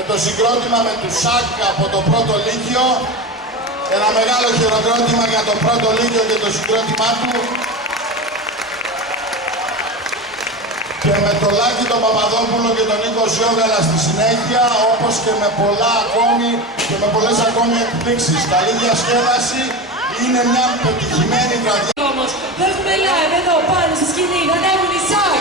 με το συγκρότημα με του ΣΑΚ από το πρώτο Λύκειο. Ένα μεγάλο χειροκρότημα για το πρώτο Λύκειο και το συγκρότημά του. Και με τον Λάκη τον Παπαδόπουλο και τον Νίκο Ζιόγαλα στη συνέχεια, όπως και με πολλά ακόμη και με πολλές ακόμη εκπλήξεις. Καλή διασκέδαση, είναι μια πετυχημένη βραδιά. Όμως, θα έχουμε live εδώ πάνω στη σκηνή, θα ανέβουν οι ΣΑΚ.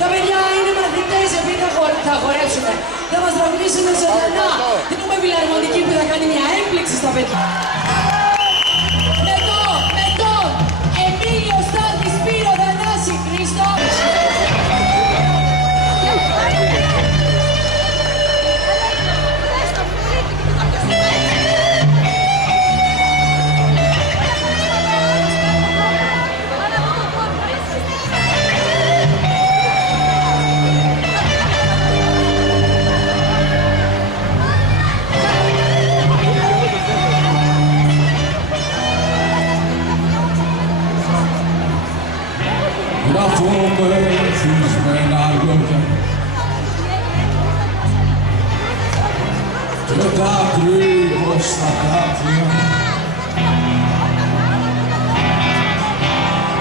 Τα παιδιά είναι μαθητές, επειδή θα χορέψουν. Θα μας τραγουδήσουν ζωντανά. Δίνουμε φιλαρμονική που θα κάνει μια έκπληξη στα παιδιά. Με τον Εμίλιο Στάθη, Σπύρο, Θανάση, Χρήστο. Γράφομαι θυσμένα λόγια και τα κρύβω στα χάτια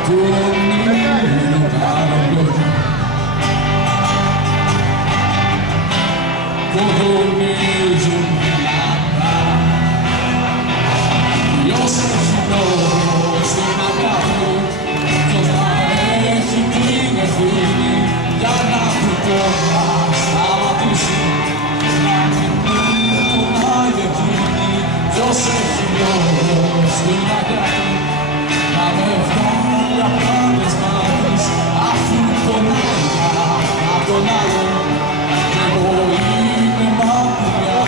του ονείλου καραμπλόγια κοδομίζουν λαμπρά λιώσε χειμώνα στην αγάπη για να του να σταματήσει να μην πονάει εκείνη ποιος έχει λόγο στην αγάπη να με βγάλει απ' τα δεσμά της αφού πονάει απ' τον άλλον κι εγώ είμαι μακριά.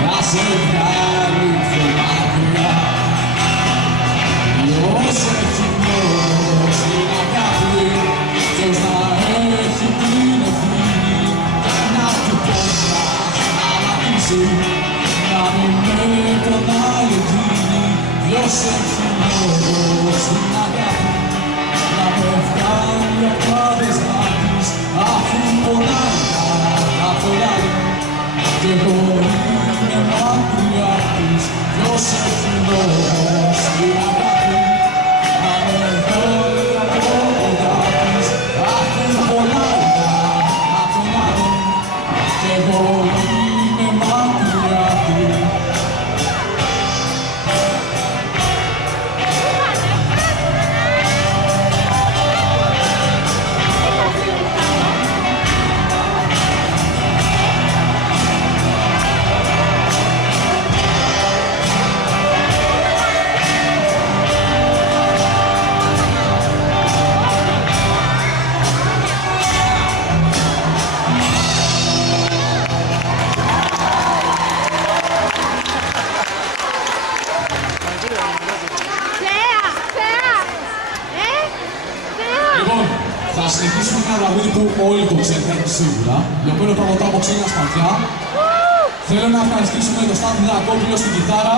Θα σε βγάλει πιο μακριά ποιος έχει μόνο στην αγάπη ποιος να έχει την ευθύνη για να του πω να σταματήσει να μην με πονάει εκείνη ποιος έχει μόνο στην αγάπη να με βγάλει απ' τα δεσμά της αφού πονάει απ' τον άλλον κι εγώ είμαι μακριά της ποιος έχει λόγο στην αγάπη να με βγάλει απ' το ποδά της αφού πονάει απ' τον άλλον κι εγώ είμαι μακριά της. Θα συνεχίσουμε ένα τραγούδι που όλοι το ξέρετε σίγουρα, το οποίο τραγουδά από Ξένια Σπαθιά. Θέλω να ευχαριστήσουμε τον Στάθη Δακόπουλο στην κιθάρα,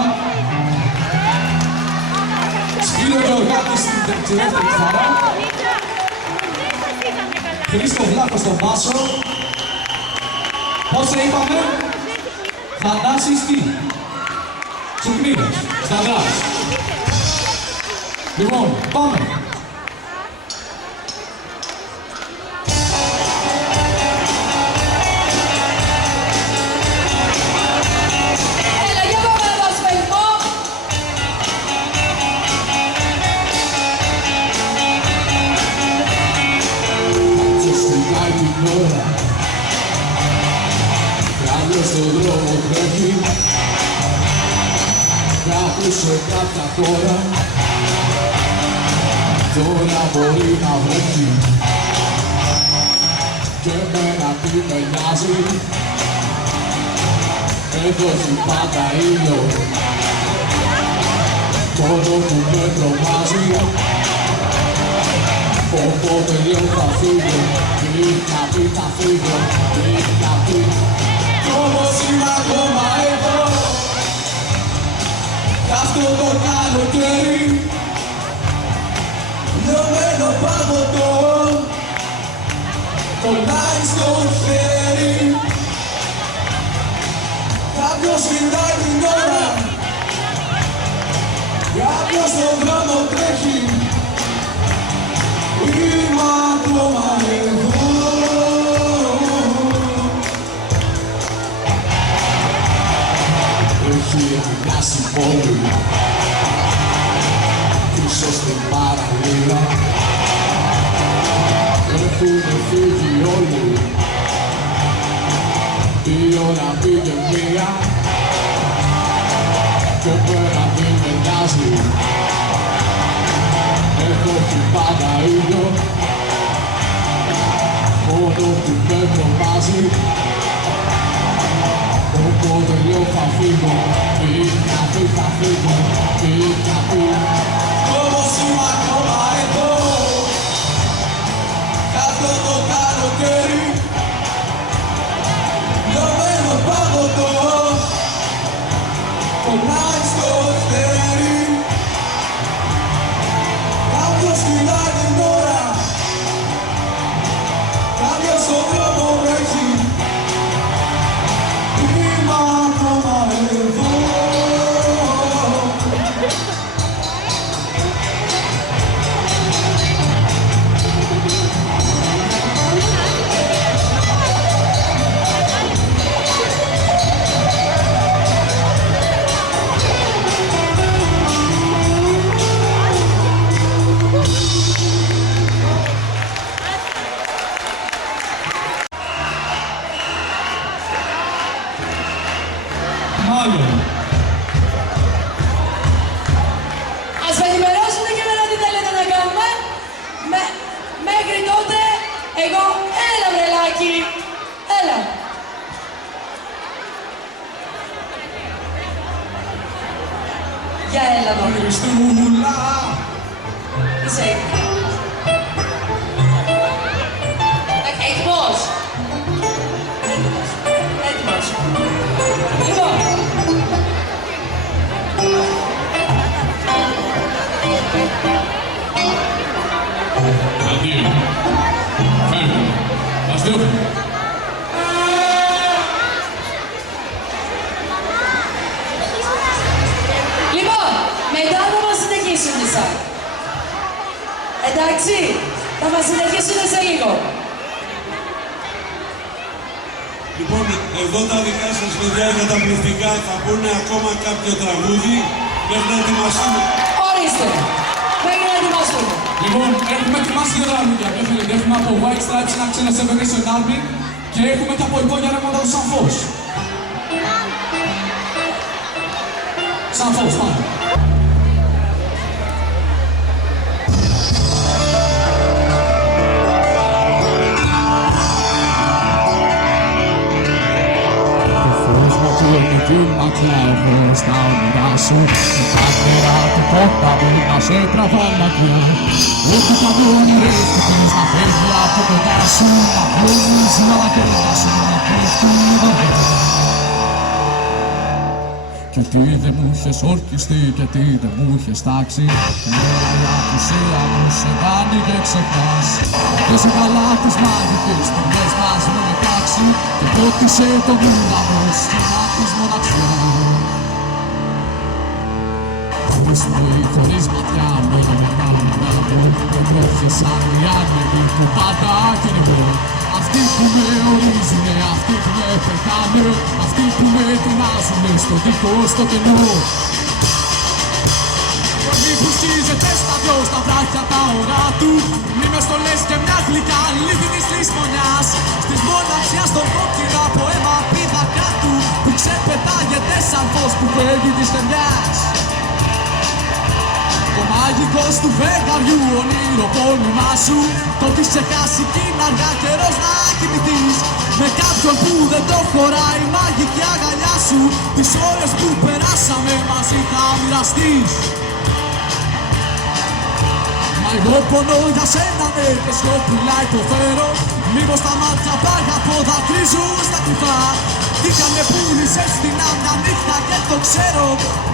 Σπύρο Γεωργάκη στην δεύτερη κιθάρα, Χρήστο Βλάχο στον μπάσο, πώς είπαμε, Θανάσης τι, Τσουκνίδας, στα δράση. Λοιπόν, πάμε. Just the guy we know. κάποιος στον δρόμο τρέχει, κάποιος σε κάποια χώρα, τώρα μπορεί να βρέχει και εμένα τι με νοιάζει, εδώ έχει πάντα ήλιο, μόνο που με τρομάζει. Οπότε λέω θα φύγω, τι να πει θα φύγω, τι να πει. Κι όμως είμαι ακόμα εδώ, κι αυτό το καλοκαίρι, λιωμένο παγωτό, κολλάει στο χέρι. Κάποιος κοιτάει την ώρα, κάποιος στον δρόμο τρέχει, είμαι ακόμα εδώ. Έχει εγκάσει πόλη πίσω στην παραλία, έχουνε φύγει όλοι, η ώρα πήγε μία και πέρα τι με νοιάζει, έχω την πάντα ήλιο, μόνο που με τρομάζει. Οπότε λέω θα φύγω, τι να πει θα φύγω, τι να πει. Όμως είμαι ακόμα εδώ, κι αυτό το καλοκαίρι, λιωμένο παγωτό, κολλάει στο χέρι. Κάποιος κοιτάει την ώρα, κάποιος στον δρόμο βρέχει, είμαι ακόμα εδώ. Μάλλον. Ας με ενημερώσετε και εμένα τι θέλετε να κάνουμε. Μέχρι τότε, εγώ, έλα βρελάκι, έλα. Για έλα εδώ. Χριστούλα. Είσαι έτοιμος. Έτοιμος. Έτοιμος. Λοιπόν. Αντίο. Φεύγω. Ας δούμε. Λοιπόν, μετά θα μας συνεχίσουν ίσα. Εντάξει, θα μας συνεχίσουν σε λίγο. Λοιπόν, εδώ τα δικά σας παιδιά καταπληκτικά θα πούνε ακόμα κάποιο τραγούδι μέχρι να ετοιμαστούμε. Ορίστε, μέχρι να ετοιμαστούμε. Λοιπόν, έχουμε ετοιμάσει δύο τραγούδια. Έχουμε από White Stripes ένα ξένα Separation Album και έχουμε και από υπόγεια ρεύματα του Σαν Φως. Σαν Φως, πάμε. Την ματιά εδώ στα όνειρά σου, με τα νερά του ποταμού να σε τραβά μακριά. Όπου παντού ονειρεύτηκες να φεύγει από κοντά σου, να πλώνεις όλα κοντά σου, να πέφτουν δωμένα. Και τι δεν μου είχες ορκιστεί και τι δεν μου είχες τάξει, μέρα η απουσία μου σε κάνει και ξεχνάς. Και σε καλά τις μαγικές στιγμές μας με μετάξει και πότισε τον ουρανό σκηνά της μοναξιά. Χωρίς πνοή, χωρίς ματιά, μόνο μεγάλο μου, με βρόχες σαν οι άνεμοι που πάντα κυνηγώ. Αυτοί που με ορίζουνε, αυτοί που με πετάνε, αυτοί που με ετοιμάζουνε στο δικό στο κενό. Κορμί που σκίζεται στα δυο, στα βράχια τα ωρά του, μη με στολές και μια γλυκά λύπη της λησμονιάς, στις μοναξιάς των κόκκινα από αίμα πίδα κάτου. στέγη της στεριάς. Το μάγικος του φεγγαριού ονειροπώνυμά σου το έχεις ξεχάσει κι είναι αργά καιρός να κοιμηθείς με κάποιον που δεν το χωράει η μαγική αγκαλιά σου. Τις ώρες που περάσαμε μαζί θα μοιραστείς. Μα εγώ πονώ για σένα ναι και σιωπηλά υποφέρω. Μήπως τα μάτια πάγια από δακρύζουν στα κρυφά. Τι θα με πούλησες στην άμυνα νύχτα και το ξέρω.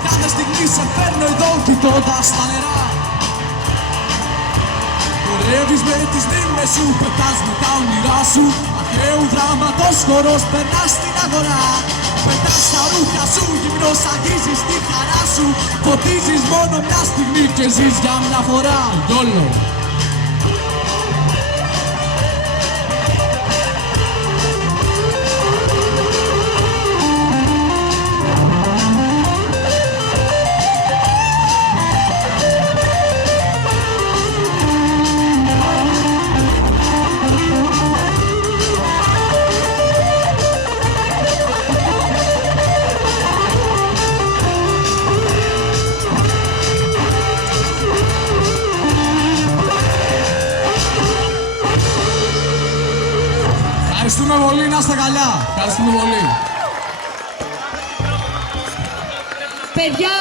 Κάθε στιγμή σε φέρνω εδώ κοιτώντας τα νερά. Χορεύεις με τις μνήμες σου, πετάς με τα όνειρά σου. Αρχαίου δράματος χορός περνάς στην αγορά. Πετάς τα ρούχια σου, γυμνός αγγίζεις τη χαρά σου. Φωτίζεις μόνο μια στιγμή και ζεις για μια φορά. YOLO. Ευχαριστούμε πολύ, να είστε καλά. Ευχαριστούμε πολύ. Παιδιά,